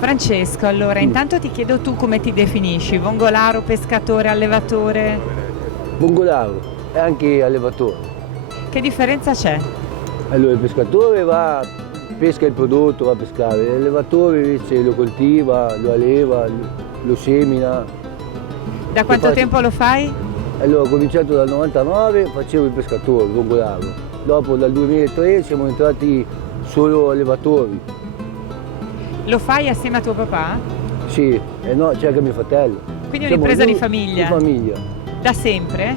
Francesco, allora intanto ti chiedo tu come ti definisci, vongolaro, pescatore, allevatore? Vongolaro e anche allevatore. Che differenza c'è? Allora il pescatore pesca il prodotto, va a pescare, l'allevatore invece lo coltiva, lo alleva, lo semina. Da quanto tempo lo fai? Allora ho cominciato dal 99, facevo il pescatore, il vongolaro. Dopo dal 2003 siamo entrati solo allevatori. Lo fai assieme a tuo papà? Sì, e no, c'è anche mio fratello. Quindi Siamo un'impresa di noi- famiglia? Di famiglia, Da sempre?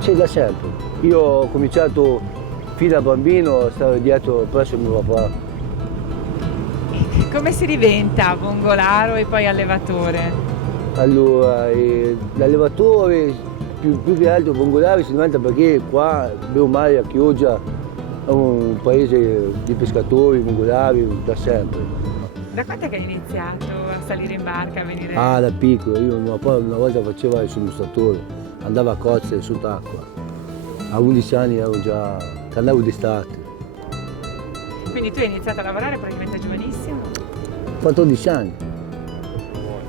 sì, da sempre. Io ho cominciato fin da bambino a stare dietro presso mio papà. Come si diventa vongolaro e poi allevatore? Allora, l'allevatore più che altro vongolare si diventa perché qua, bene o male, a Chioggia è un paese di pescatori, vongolari, da sempre. Da quanto è che hai iniziato a salire in barca, a venire? Ah, da piccolo, mio papà una volta faceva il somministratore, andava a cozze sott'acqua. A 11 anni ero già, che andavo d'estate. Quindi tu hai iniziato a lavorare praticamente giovanissimo? 14 anni,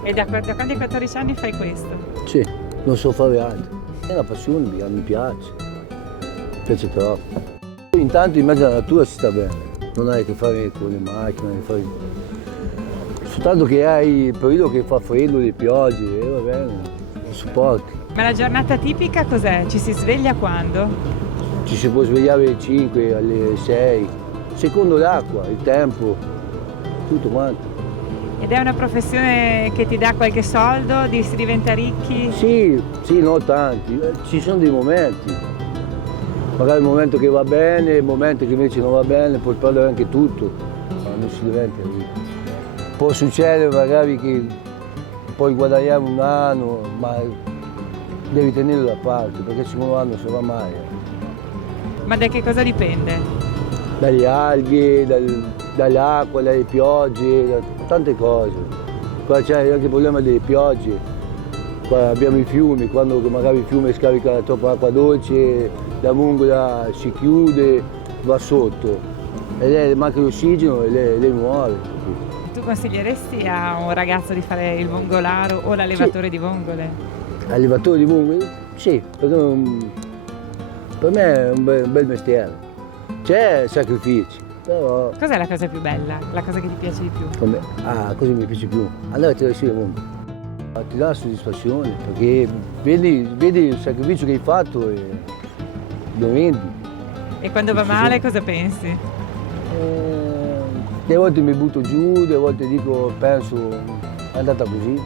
E da quanti 14 anni fai questo? sì, non so fare altro. È una passione, mi piace troppo. Intanto in mezzo alla natura si sta bene, non hai a che fare con le macchine, soltanto che hai il periodo che fa freddo, le piogge, e va bene, lo sopporti. Ma la giornata tipica cos'è? Ci si sveglia quando? Ci si può svegliare alle 5, alle 6, secondo l'acqua, il tempo, tutto quanto. Ed è una professione che ti dà qualche soldo, si diventa ricchi? Sì, non tanti, ci sono dei momenti. Magari il momento che va bene, il momento che invece non va bene, puoi perdere anche tutto, ma non si diventa ricchi. Può succedere magari che puoi guadagnare un anno, ma devi tenerlo da parte, perché il secondo anno non si va mai. Ma da che cosa dipende? Dalle alghe, dall'acqua, dalle piogge, da tante cose. Qua c'è anche il problema delle piogge. Qua abbiamo i fiumi, quando magari il fiume scarica troppa acqua dolce, la mungola si chiude, va sotto. E lei manca l'ossigeno e lei muore. Tu consiglieresti a un ragazzo di fare il vongolaro o l'allevatore di vongole? Allevatore di vongole? Sì, perché per me è un bel mestiere. C'è sacrifici, però Cos'è la cosa più bella? La cosa che ti piace di più? cosa mi piace più? Andare a tirare su le vongole. Ti dà soddisfazione perché vedi il sacrificio che hai fatto e lo vendi. E quando va male cosa pensi? Delle volte mi butto giù, delle volte penso è andata così.